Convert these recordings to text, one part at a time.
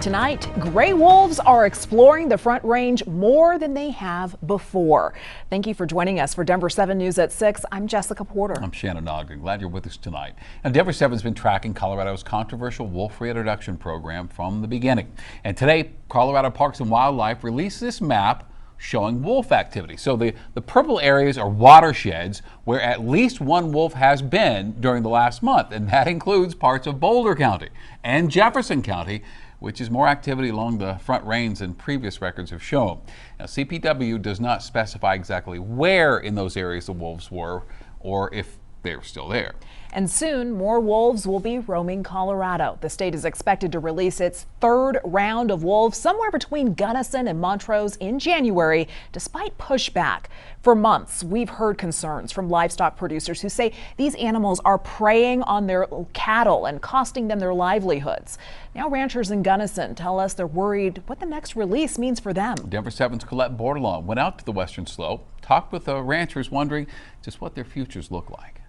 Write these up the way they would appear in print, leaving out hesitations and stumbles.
Tonight, gray wolves are exploring the Front Range more than they have before. Thank you for joining us for Denver 7 News at 6. I'm Jessica Porter. I'm Shannon Ogden. Glad you're with us tonight. Now, Denver 7's been tracking Colorado's controversial wolf reintroduction program from the beginning. And today, Colorado Parks and Wildlife released this map showing wolf activity. So the purple areas are watersheds where at least one wolf has been during the last month, and that includes parts of Boulder County and Jefferson County, which is more activity along the Front Range than previous records have shown. Now, CPW does not specify exactly where in those areas the wolves were or if they're still there. And soon, more wolves will be roaming Colorado. The state is expected to release its third round of wolves somewhere between Gunnison and Montrose in January, despite pushback. For months, we've heard concerns from livestock producers who say these animals are preying on their cattle and costing them their livelihoods. Now ranchers in Gunnison tell us they're worried what the next release means for them. Denver 7's Colette Bordelon went out to the western slope, talked with the ranchers wondering just what their futures look like.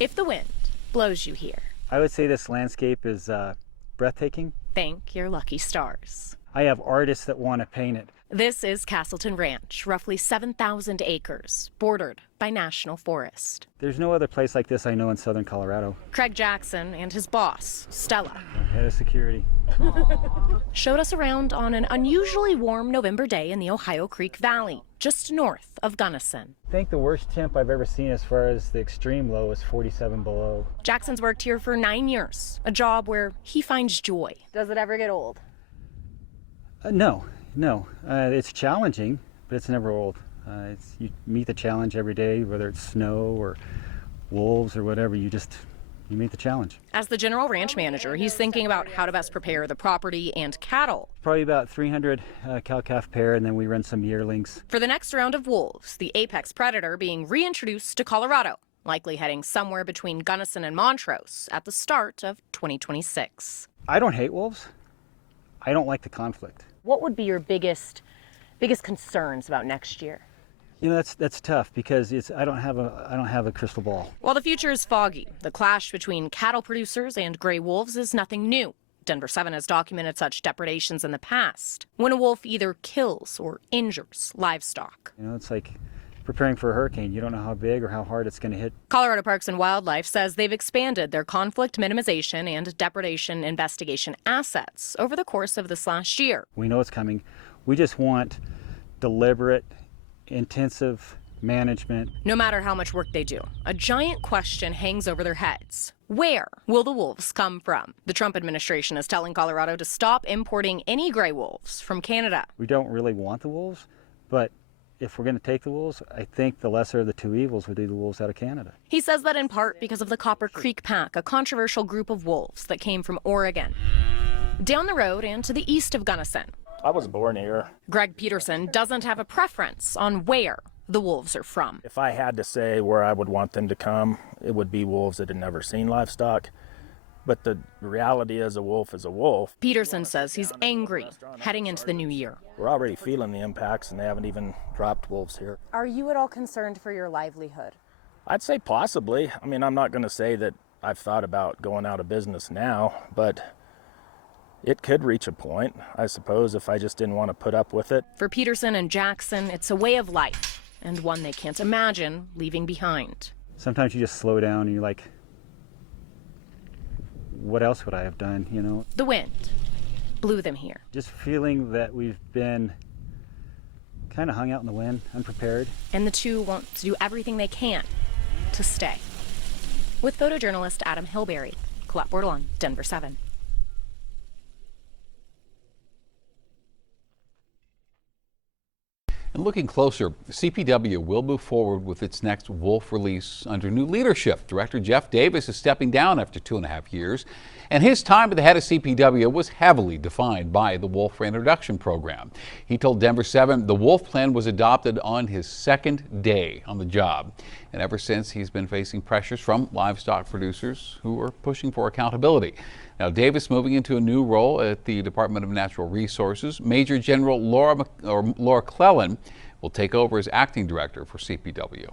If the wind blows you here, I would say this landscape is breathtaking. thank your lucky stars. I have artists that want to paint it. This is Castleton Ranch, roughly 7,000 acres, bordered by national forest. There's no other place like this I know in southern Colorado. Craig Jackson and his boss, Stella, Head of security. showed us around on an unusually warm November day in the Ohio Creek Valley, just north of Gunnison. I think the worst temp I've ever seen as far as the extreme low is 47 below. Jackson's worked here for 9 years, a job where he finds joy. Does it ever get old? No. It's challenging, but it's never old. You meet the challenge every day, whether it's snow or wolves or whatever, you meet the challenge. As the general ranch manager, he's thinking about how to best prepare the property and cattle. Probably about 300 cow-calf pair, and then we run some yearlings. For the next round of wolves, the apex predator being reintroduced to Colorado, likely heading somewhere between Gunnison and Montrose at the start of 2026. I don't hate wolves. I don't like the conflict. What would be your biggest concerns about next year? You know, that's tough because I don't have a crystal ball. While the future is foggy, the clash between cattle producers and gray wolves is nothing new. Denver 7 has documented such depredations in the past, when a wolf either kills or injures livestock. You know, it's like preparing for a hurricane. You don't know how big or how hard it's going to hit. Colorado Parks and Wildlife says they've expanded their conflict minimization and depredation investigation assets over the course of this last year. We know it's coming. We just want deliberate, intensive management. No matter how much work they do, a giant question hangs over their heads. Where will the wolves come from? The Trump administration is telling Colorado to stop importing any gray wolves from Canada. We don't really want the wolves, but if we're going to take the wolves, I think the lesser of the two evils would be the wolves out of Canada. He says that in part because of the Copper Creek Pack, a controversial group of wolves that came from Oregon. Down the road and to the east of Gunnison, I was born here. Greg Peterson doesn't have a preference on where the wolves are from. If I had to say where I would want them to come, it would be wolves that had never seen livestock. But the reality is a wolf is a wolf. Peterson says he's angry heading into the new year. We're already feeling the impacts and they haven't even dropped wolves here. Are you at all concerned for your livelihood? I'd say possibly. I mean, I'm not going to say that I've thought about going out of business now, but it could reach a point, I suppose, if I just didn't want to put up with it. For Peterson and Jackson, it's a way of life and one they can't imagine leaving behind. Sometimes you just slow down and you're like, what else would I have done, you know? The wind blew them here. Just feeling that we've been kind of hung out in the wind, unprepared. And the two want to do everything they can to stay. With photojournalist Adam Hilberry, Colette Bordelon, Denver 7. And looking closer, CPW will move forward with its next wolf release under new leadership. Director Jeff Davis is stepping down after 2.5 years, and his time at the head of CPW was heavily defined by the wolf reintroduction program. He told Denver 7 the wolf plan was adopted on his second day on the job, and ever since he's been facing pressures from livestock producers who are pushing for accountability. Now, Davis moving into a new role at the Department of Natural Resources. Major General Laura Clellan will take over as acting director for CPW.